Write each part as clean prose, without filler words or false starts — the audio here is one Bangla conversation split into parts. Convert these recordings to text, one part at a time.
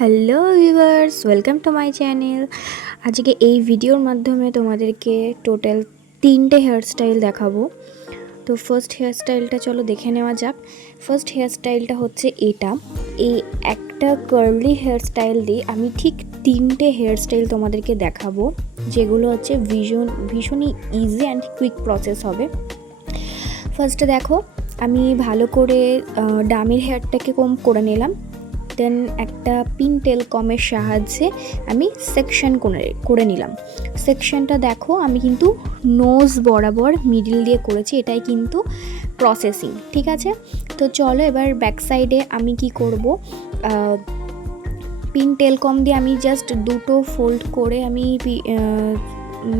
Hello viewers, welcome to my channel. আজকে এই ভিডিওর মাধ্যমে তোমাদেরকে টোটাল 3টে হেয়ারস্টাইল দেখাবো। তো ফার্স্ট হেয়ারস্টাইলটা চলো দেখে নেওয়া যাক। ফার্স্ট হেয়ারস্টাইলটা হচ্ছে এটা। এই একটা কার্লি হেয়ারস্টাইল দিয়ে আমি ঠিক 3টে হেয়ারস্টাইল তোমাদেরকে দেখাবো, যেগুলো হচ্ছে ভীষণই ইজি অ্যান্ড কুইক প্রসেস হবে। ফার্স্টে দেখো, আমি ভালো করে ডামির হেয়ারটাকে কম করে নিলাম। দেন একটা পিন টেল কমের সাহায্যে আমি সেকশন করে নিলাম। সেকশনটা দেখো, আমি কিন্তু নোজ বরাবর মিডিল দিয়ে করেছি, এটাই কিন্তু প্রসেসিং, ঠিক আছে। তো চলো এবার ব্যাক সাইডে আমি কি করব, পিন টেল কম দিয়ে আমি জাস্ট দুটো ফোল্ড করে আমি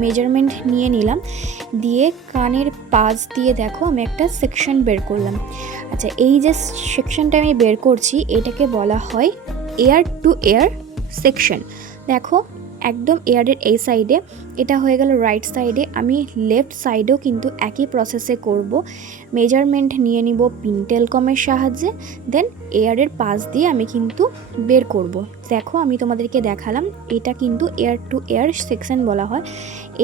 মেজারমেন্ট নিয়ে নিলাম, দিয়ে কানের পাশ দিয়ে দেখো আমি একটা সেকশন বের করলাম। আচ্ছা, এই যে সেকশনটা আমি বের করছি এটাকে বলা হয় এয়ার টু এয়ার সেকশন। দেখো একদম এয়ারের এই সাইডে, এটা হয়ে গেল রাইট সাইডে। আমি লেফট সাইডেও কিন্তু একই প্রসেসে করব। মেজারমেন্ট নিয়ে নিব পিনটেল কমের সাহায্যে, দেন এয়ারের পাশ দিয়ে আমি কিন্তু বের করব। দেখো আমি তোমাদেরকে দেখালাম, এটা কিন্তু এয়ার টু এয়ার সেকশন বলা হয়।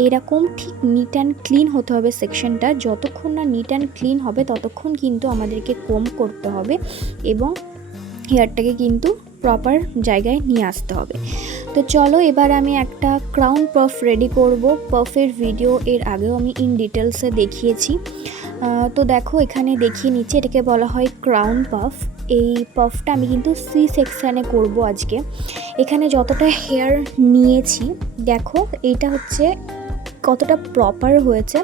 এইরকম ঠিক নিট অ্যান্ড ক্লিন হতে হবে সেকশনটা। যতক্ষণ না নিট অ্যান্ড ক্লিন হবে ততক্ষণ কিন্তু আমাদেরকে কম করতে হবে এবং হেয়ারটাকে কিন্তু প্রপার জায়গায় নিয়ে আসতে হবে। তো চলো এবার আমি একটা ক্রাউন পাফ রেডি করব। পাফের ভিডিও এর আগেও আমি ইন ডিটেলসে দেখিয়েছি। তো দেখো এখানে দেখিয়ে নিচ্ছি, এটাকে বলা হয় ক্রাউন পাফ। এই পাফটা আমি কিন্তু সি সেকশানে করব আজকে। এখানে যতটা হেয়ার নিয়েছি দেখো, এটা হচ্ছে কতটা প্রপার হয়েছে।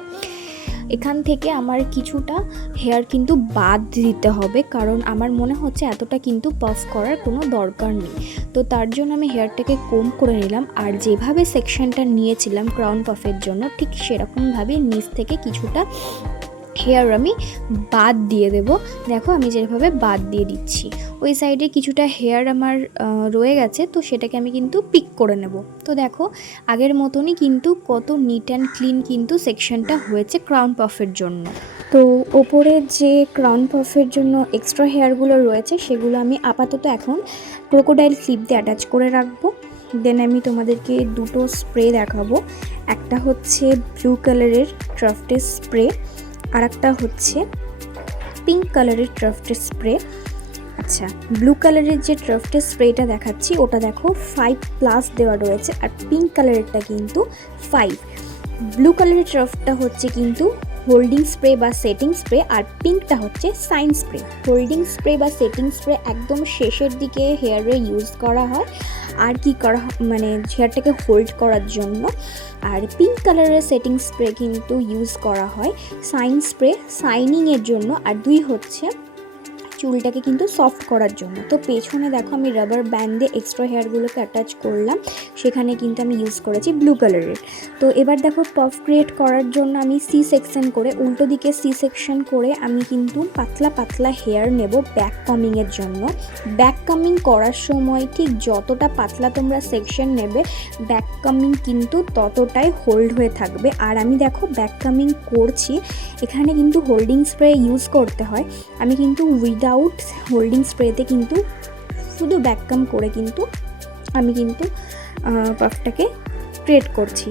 এখান থেকে আমার কিছুটা হেয়ার কিন্তু বাদ দিতে হবে, কারণ আমার মনে হচ্ছে এতটা কিন্তু পাফ করার কোনো দরকার নেই। তো তার জন্য আমি হেয়ারটাকে কম করে নিলাম, আর যেভাবে সেকশনটা নিয়েছিলাম ক্রাউন পাফের জন্য ঠিক সেরকমভাবে নিচ থেকে কিছুটা হেয়ার আমি বাদ দিয়ে দেব। দেখো আমি যেভাবে বাদ দিয়ে দিচ্ছি, ওই সাইডে কিছুটা হেয়ার আমার রয়ে গেছে, তো সেটাকে আমি কিন্তু পিক করে নেব। তো দেখো আগের মতনই কিন্তু কত নিট অ্যান্ড ক্লিন কিন্তু সেকশনটা হয়েছে ক্রাউন পাফের জন্য। তো ওপরে যে ক্রাউন পাফের জন্য এক্সট্রা হেয়ারগুলো রয়েছে সেগুলো আমি আপাতত এখন ক্রোকোডাইল ক্লিপ দিয়ে অ্যাটাচ করে রাখবো। দেন আমি তোমাদেরকে দুটো স্প্রে দেখাবো। একটা হচ্ছে ব্লু কালারের ট্রাফটের স্প্রে, আর একটা হচ্ছে পিঙ্ক কালারের ট্রাফটের স্প্রে। আচ্ছা, ব্লু কালারের যে ট্রাফটের স্প্রেটা দেখাচ্ছি ওটা দেখো 5+ দেওয়া রয়েছে, আর পিঙ্ক কালারেরটা কিন্তু 5। ব্লু কালারের ট্রাফটটা হচ্ছে কিন্তু হোল্ডিং স্প্রে বা সেটিং স্প্রে, আর পিঙ্কটা হচ্ছে সাইন স্প্রে। হোল্ডিং স্প্রে বা সেটিং স্প্রে একদম শেষের দিকে হেয়ারে ইউজ করা হয়, আর কি করা মানে হেয়ারটাকে হোল্ড করার জন্য। আর পিঙ্ক কালারের সেটিং স্প্রে কিন্তু ইউজ করা হয় সাইন স্প্রে, সাইনিংয়ের জন্য, আর দুই হচ্ছে চুলটাকে কিন্তু সফট করার জন্য। তো পেছনে দেখো আমি রাবার ব্যান্ড দিয়ে এক্সট্রা হেয়ারগুলোকে অ্যাটাচ করলাম, সেখানে কিন্তু আমি ইউজ করেছি ব্লু কালারের। তো এবার দেখো পাফ ক্রিয়েট করার জন্য আমি সি সেকশন করে, উল্টো দিকে সি সেকশন করে আমি কিন্তু পাতলা পাতলা হেয়ার নেব ব্যাক কামিংয়ের জন্য। ব্যাক কামিং করার সময় ঠিক যতটা পাতলা তোমরা সেকশন নেবে ব্যাক কামিং কিন্তু ততটাই হোল্ড হয়ে থাকবে। আর আমি দেখো ব্যাক কামিং করছি, এখানে কিন্তু হোল্ডিং স্প্রে ইউজ করতে হয়। আমি কিন্তু উইদাউট হোল্ডিং স্প্রেতে কিন্তু শুধু ব্যাককাম করে কিন্তু আমি কিন্তু পাফটাকে ক্রিয়েট করছি।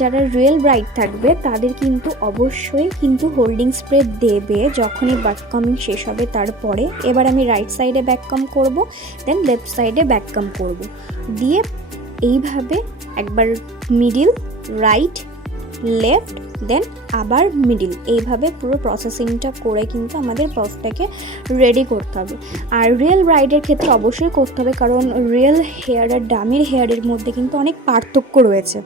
যারা রিয়েল ব্রাইড থাকবে তাদের কিন্তু অবশ্যই কিন্তু হোল্ডিং স্প্রে দেবে যখনই ব্যাককামিং শেষ হবে তারপরে। এবার আমি রাইট সাইডে ব্যাককাম করব, দেন লেফট সাইডে ব্যাককাম করব, দিয়ে এইভাবে একবার মিডিল, রাইট, লেফট, দেন আবার মিডিল, এইভাবে পুরো প্রসেসিংটা করে কিন্তু আমাদের পাফটাকে রেডি করতে হবে। আর রিয়েল ব্রাইডের ক্ষেত্রে অবশ্যই করতে হবে, কারণ রিয়েল হেয়ার আর ডামির হেয়ারের মধ্যে কিন্তু অনেক পার্থক্য রয়েছে।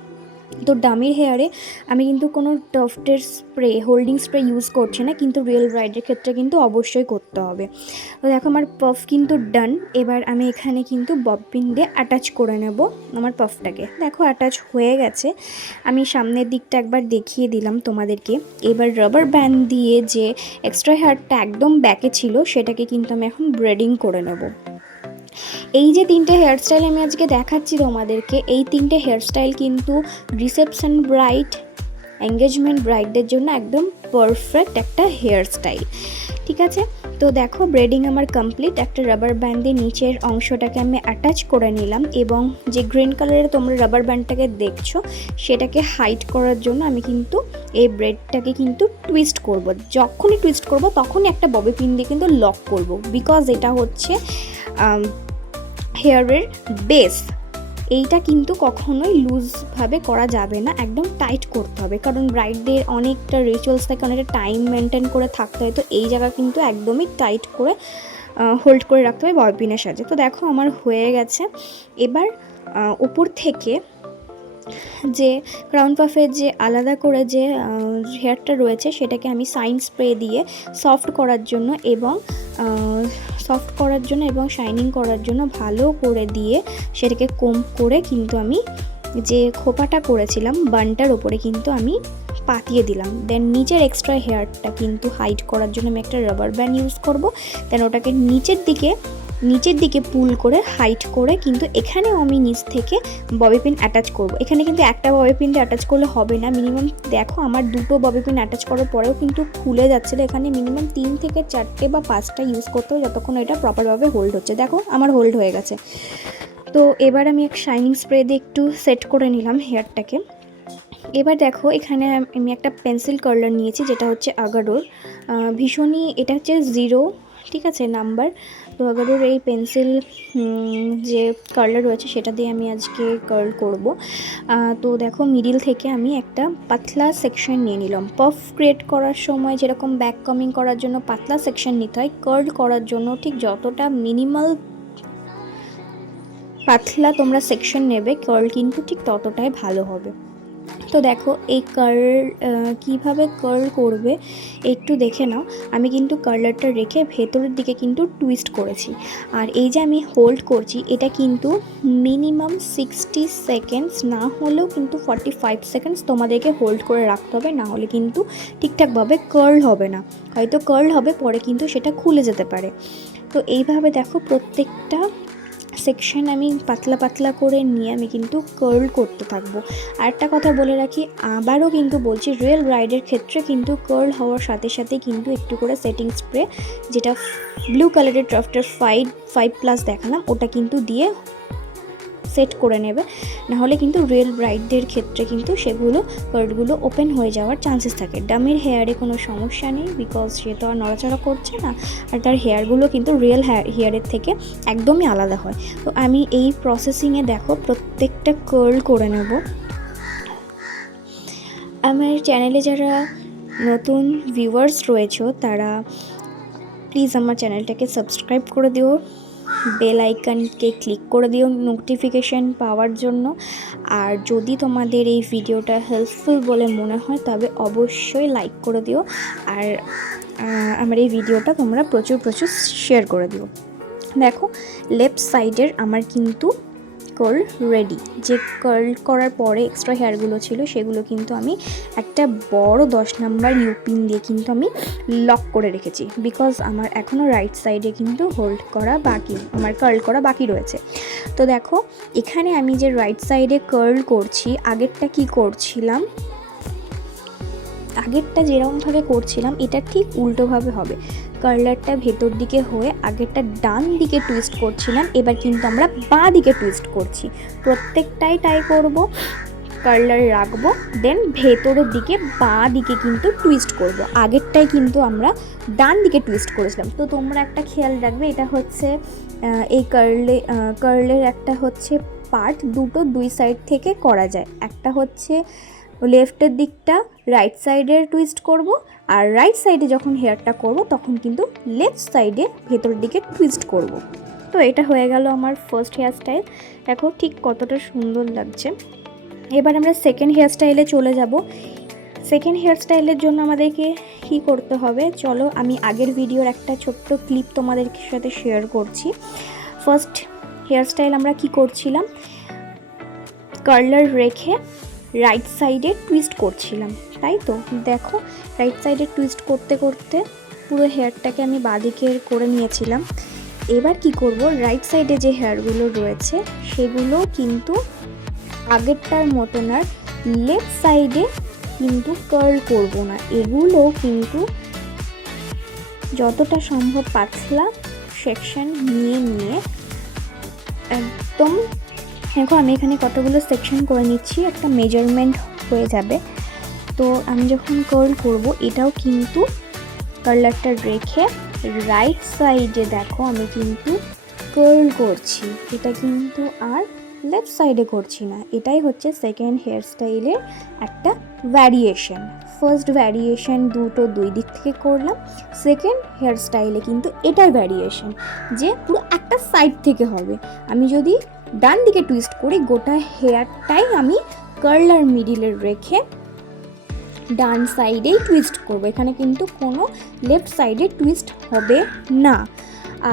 তো ডামির হেয়ারে আমি কিন্তু কোনো টফটের স্প্রে, হোল্ডিং স্প্রে ইউজ করছি না, কিন্তু রিয়েল ব্রাইডের ক্ষেত্রে কিন্তু অবশ্যই করতে হবে। তো দেখো আমার পাফ কিন্তু ডান। এবার আমি এখানে কিন্তু ববপিন দিয়ে অ্যাটাচ করে নেব আমার পাফটাকে। দেখো অ্যাটাচ হয়ে গেছে, আমি সামনের দিকটা একবার দেখিয়ে দিলাম তোমাদেরকে। এবার রাবার ব্যান্ড দিয়ে যে এক্সট্রা হেয়ারটা একদম ব্যাকে ছিল সেটাকে কিন্তু আমি এখন ব্রেডিং করে নেব। এই যে 3টে হেয়ারস্টাইল আমি আজকে দেখাচ্ছি তোমাদেরকে, এই 3টে হেয়ারস্টাইল কিন্তু রিসেপশন ব্রাইড, এঙ্গেজমেন্ট ব্রাইডদের জন্য একদম পারফেক্ট একটা হেয়ারস্টাইল, ঠিক আছে। তো তো দেখো ব্রেডিং আমার কমপ্লিট। একটা রাবার ব্যান্ড দিয়ে নিচের অংশটাকে আমি অ্যাটাচ করে নিলাম এবং যে গ্রিন কালারের তোমরা রাবার ব্যান্ডটাকে দেখছো সেটাকে হাইড করার জন্য আমি কিন্তু এই ব্রেডটাকে কিন্তু টুইস্ট করব। যখনই টুইস্ট করব তখনই একটা ববি পিন দিয়ে কিন্তু লক করব, বিকজ এটা হচ্ছে হেয়ারের বেস। এইটা কিন্তু কখনোই লুজভাবে করা যাবে না, একদম টাইট করতে হবে, কারণ ব্রাইডদের অনেকটা রিচুয়ালস থাকে, অনেকটা টাইম মেনটেন করে থাকতে হয়। তো এই জায়গা কিন্তু একদমই টাইট করে হোল্ড করে রাখতে হবে ববি পিনের সাহায্যে। তো দেখো আমার হয়ে গেছে। এবার উপর থেকে যে ক্রাউন পাফের যে আলাদা করে যে হেয়ারটা রয়েছে সেটাকে আমি শাইন স্প্রে দিয়ে সফট করার জন্য এবং শাইনিং করার জন্য ভালো করে দিয়ে সেটাকে কোম্ব করে কিন্তু আমি যে খোপাটা করেছিলাম বানটার ওপরে কিন্তু আমি পাতিয়ে দিলাম। দেন নিচের এক্সট্রা হেয়ারটা কিন্তু হাইড করার জন্য আমি একটা রাবার ব্যান্ড ইউজ করব। দেন ওটাকে নিচের দিকে পুল করে হাইট করে কিন্তু এখানেও আমি নিচ থেকে ববি পিন অ্যাটাচ করব। এখানে কিন্তু একটা ববি পিন অ্যাটাচ করলে হবে না, মিনিমাম দেখো আমার দুটো ববি পিন অ্যাটাচ করার পরেও কিন্তু খুলে যাচ্ছিলো। এখানে মিনিমাম 3 থেকে 4টে বা 5টা ইউজ করতে হবে যতক্ষণ এটা প্রপারভাবে হোল্ড হচ্ছে। দেখো আমার হোল্ড হয়ে গেছে। তো এবার আমি এক শাইনিং স্প্রে দিয়ে একটু সেট করে নিলাম হেয়ারটাকে। এবার দেখো এখানে আমি একটা পেন্সিল কার্লার নিয়েছি যেটা হচ্ছে আগাডোর, ভীষণই এটা হচ্ছে 0, ঠিক আছে, নাম্বার। তো আগাডোর এই পেন্সিল যে কার্লার রয়েছে সেটা দিয়ে আমি আজকে কার্ল করব। তো দেখো মিডিল থেকে আমি একটা পাতলা সেকশন নিয়ে নিলাম। পাফ ক্রিয়েট করার সময় যেরকম ব্যাক কামিং করার জন্য পাতলা সেকশন নিতে হয়, কার্ল করার জন্য ঠিক যতটা মিনিমাল পাতলা তোমরা সেকশন নেবে কার্ল কিন্তু ঠিক ততটাই ভালো হবে। তো দেখো এই কীভাবে কার্ল করবে একটু দেখে নাও। আমি কিন্তু কার্লারটা রেখে ভেতরের দিকে কিন্তু টুইস্ট করেছি। আর এই যে আমি হোল্ড করছি এটা কিন্তু মিনিমাম 60 সেকেন্ডস না হলেও কিন্তু 45 সেকেন্ডস তোমাদেরকে হোল্ড করে রাখতে হবে, না হলে কিন্তু ঠিকঠাকভাবে কার্ল হবে না। হয়তো কার্ল হবে পরে কিন্তু সেটা খুলে যেতে পারে। তো এইভাবে দেখো প্রত্যেকটা সেকশন আমি পাতলা পাতলা করে নিয়ে আমি কিন্তু কার্ল করতে থাকবো। আর একটা কথা বলে রাখি, আবারও কিন্তু বলছি, রিয়েল ব্রাইডের ক্ষেত্রে কিন্তু কার্ল হওয়ার সাথে সাথে কিন্তু একটু করে সেটিং স্প্রে, যেটা ব্লু কালারের ট্রাফটার 5+ দেখালাম, ওটা কিন্তু দিয়ে সেট করে নেবে, নাহলে কিন্তু রিয়েল ব্রাইডদের ক্ষেত্রে কিন্তু সেগুলো কার্লগুলো ওপেন হয়ে যাওয়ার চান্সেস থাকে। ডামির হেয়ারে কোনো সমস্যা নেই, বিকজ সে তো আর নড়াচড়া করছে না, আর তার হেয়ারগুলো কিন্তু রিয়েল হেয়ারের থেকে একদমই আলাদা হয়। তো আমি এই প্রসেসিংয়ে দেখো প্রত্যেকটা কার্ল করে নেব। আমার চ্যানেলে যারা নতুন ভিউয়ার্স রয়েছে তারা প্লিজ আমার চ্যানেলটাকে সাবস্ক্রাইব করে দিও, বেল আইকনকে ক্লিক করে দিও নোটিফিকেশান পাওয়ার জন্য। আর যদি তোমাদের এই ভিডিওটা হেল্পফুল বলে মনে হয় তবে অবশ্যই লাইক করে দিও, আর আমার এই ভিডিওটা তোমরা প্রচুর শেয়ার করে দিও। দেখো লেফট সাইডের আমার কিন্তু কার্ল রেডি। যে কার্ল করার পরে এক্সট্রা হেয়ারগুলো ছিল সেগুলো কিন্তু আমি একটা বড় 10 নাম্বার ইউপিন দিয়ে কিন্তু আমি লক করে রেখেছি, বিকজ আমার এখনও রাইট সাইডে কিন্তু হোল্ড করা বাকি, আমার কার্ল করা বাকি রয়েছে। তো দেখো এখানে আমি যে রাইট সাইডে কার্ল করছি, আগেরটা কি করছিলাম, আগেরটা যেরকমভাবে করছিলাম এটা ঠিক উল্টোভাবে হবে। কার্লারটা ভেতর দিকে হয়ে আগেরটা ডান দিকে টুইস্ট করছিলাম, এবার কিন্তু আমরা বাঁ দিকে টুইস্ট করছি। প্রত্যেকটাই তাই করব, কার্লার রাখবো, দেন ভেতরের দিকে বাঁ দিকে কিন্তু টুইস্ট করব। আগেরটাই কিন্তু আমরা ডান দিকে টুইস্ট করেছিলাম। তো তোমরা একটা খেয়াল রাখবে, এটা হচ্ছে এই কার্লের একটা হচ্ছে পার্ট, দুই সাইড থেকে করা যায়। একটা হচ্ছে লেফটের দিকটা রাইট সাইডে টুইস্ট করব, আর রাইট সাইডে যখন হেয়ারটা করব তখন কিন্তু লেফট সাইডে ভেতরের দিকে টুইস্ট করব। তো এটা হয়ে গেল আমার ফার্স্ট হেয়ার স্টাইল। দেখো ঠিক কতটা সুন্দর লাগছে। এবার আমরা সেকেন্ড হেয়ার স্টাইলে চলে যাব। সেকেন্ড হেয়ার স্টাইলের জন্য আমাদেরকে কী করতে হবে চলো আমি আগের ভিডিওর একটা ছোট্ট ক্লিপ তোমাদের সাথে শেয়ার করছি। ফার্স্ট হেয়ার স্টাইল আমরা কি করছিলাম, কার্লার রেখে রাইট সাইডে টুইস্ট করছিলাম, তাই তো। দেখো রাইট সাইডে টুইস্ট করতে করতে পুরো হেয়ারটাকে আমি বাঁদিকে করে নিয়েছিলাম। এবার কি করব, রাইট সাইডে যে হেয়ারগুলো রয়েছে সেগুলো কিন্তু আগেরটার মতন আর লেফট সাইডে কিন্তু কার্ল করব না, এগুলো কিন্তু যতটা সম্ভব পাতলা সেকশন নিয়ে একদম, দেখো আমি এখানে কতগুলো সেকশন করে নিচ্ছি, একটা মেজারমেন্ট হয়ে যাবে। তো আমি যখন কার্ল করব এটাও কিন্তু কার্লারটা রেখে রাইট সাইডে দেখো আমি কিন্তু কার্ল করছি, এটা কিন্তু আর লেফট সাইডে করছি না। এটাই হচ্ছে সেকেন্ড হেয়ার স্টাইলের একটা ভ্যারিয়েশন। ফার্স্ট ভ্যারিয়েশন দুই দিক থেকে করলাম, সেকেন্ড হেয়ার স্টাইলে কিন্তু এটাই ভ্যারিয়েশন যে পুরো একটা সাইড থেকে হবে। আমি যদি ডান দিকে টুইস্ট করি গোটা হেয়ারটাই আমি কার্লার মিডিলে রেখে ডান সাইডেই টুইস্ট করবো, এখানে কিন্তু কোনো লেফট সাইডে টুইস্ট হবে না।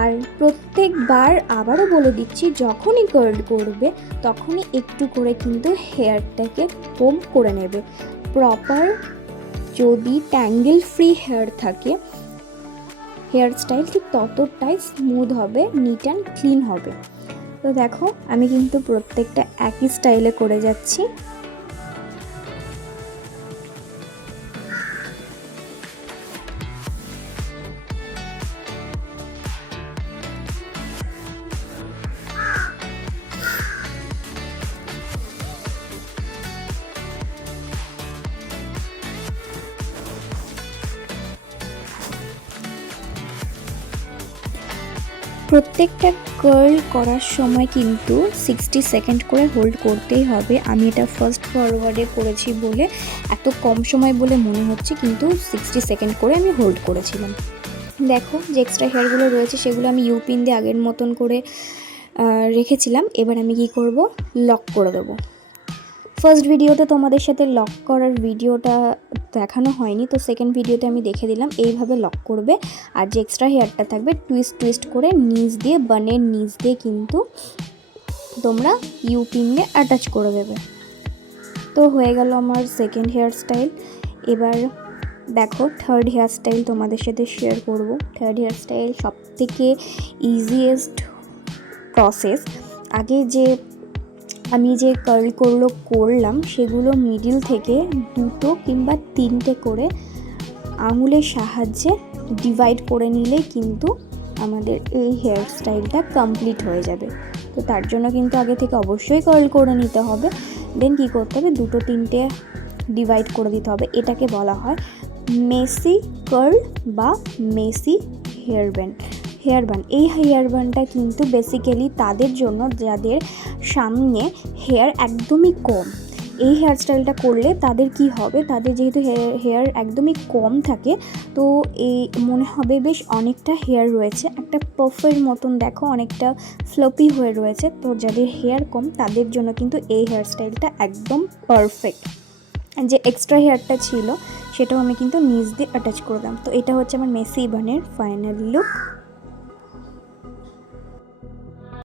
আর প্রত্যেকবার আবারও বলে দিচ্ছি, যখনই কার্ল করবে তখনই একটু করে কিন্তু হেয়ারটাকে কোম করে নেবে। প্রপার যদি ট্যাঙ্গেল ফ্রি হেয়ার থাকে হেয়ার স্টাইল ঠিক ততটাই স্মুথ হবে, নিট অ্যান্ড ক্লিন হবে। তো দেখো আমি কিন্তু প্রত্যেকটা একই স্টাইলে করে যাচ্ছি। প্রত্যেকটা কার্ল করার সময় কিন্তু 60 সেকেন্ড করে হোল্ড করতেই হবে। আমি এটা ফার্স্ট ফরওয়ার্ডে করেছি বলে এত কম সময় বলে মনে হচ্ছে, কিন্তু 60 সেকেন্ড করে আমি হোল্ড করেছিলাম। দেখো যে এক্সট্রা হেয়ারগুলো রয়েছে সেগুলো আমি ইউপিন দিয়ে আগের মতন করে রেখেছিলাম। এবার আমি কি করব, লক করে দেবো। ফার্স্ট ভিডিওতে তোমাদের সাথে লক করার ভিডিওটা দেখানো হয়নি, তো সেকেন্ড ভিডিওতে আমি দেখে দিলাম এইভাবে লক করবে। আর যে এক্সট্রা হেয়ারটা থাকবে টুইস্ট করে নিচ দিয়ে, বানের নিচ দিয়ে কিন্তু তোমরা ইউপিন দিয়ে অ্যাটাচ করে দেবে। তো হয়ে গেল আমার সেকেন্ড হেয়ার স্টাইল। এবার দেখো থার্ড হেয়ার স্টাইল তোমাদের সাথে শেয়ার করব। থার্ড হেয়ার স্টাইল সবথেকে ইজিয়েস্ট প্রসেস। আগে যে আমি যে কার্লগুলো করলাম সেগুলো মিডিল থেকে 2 কিংবা 3টে করে আঙুলের সাহায্যে ডিভাইড করে নিলে কিন্তু আমাদের এই হেয়ার স্টাইলটা কমপ্লিট হয়ে যাবে। তো তার জন্য কিন্তু আগে থেকে অবশ্যই কার্ল করে নিতে হবে। দেন কী করতে হবে, 2-3টে ডিভাইড করে দিতে হবে। এটাকে বলা হয় মেসি কার্ল বা মেসি হেয়ার বান। এই হেয়ার বানটা কিন্তু বেসিক্যালি তাদের জন্য যাদের সামনে হেয়ার একদমই কম। এই হেয়ার স্টাইলটা করলে তাদের কি হবে, তাদের যেহেতু হেয়ার একদমই কম থাকে, তো এই মনে হবে বেশ অনেকটা হেয়ার রয়েছে, একটা পাফের মতন দেখো অনেকটা ফ্লপি হয়ে রয়েছে। তো যাদের হেয়ার কম তাদের জন্য কিন্তু এই হেয়ার স্টাইলটা একদম পারফেক্ট। যে এক্সট্রা হেয়ারটা ছিল সেটাও আমি কিন্তু নিচ দিয়ে অ্যাটাচ করলাম। তো এটা হচ্ছে আমার মেসি বানের ফাইনাল লুক।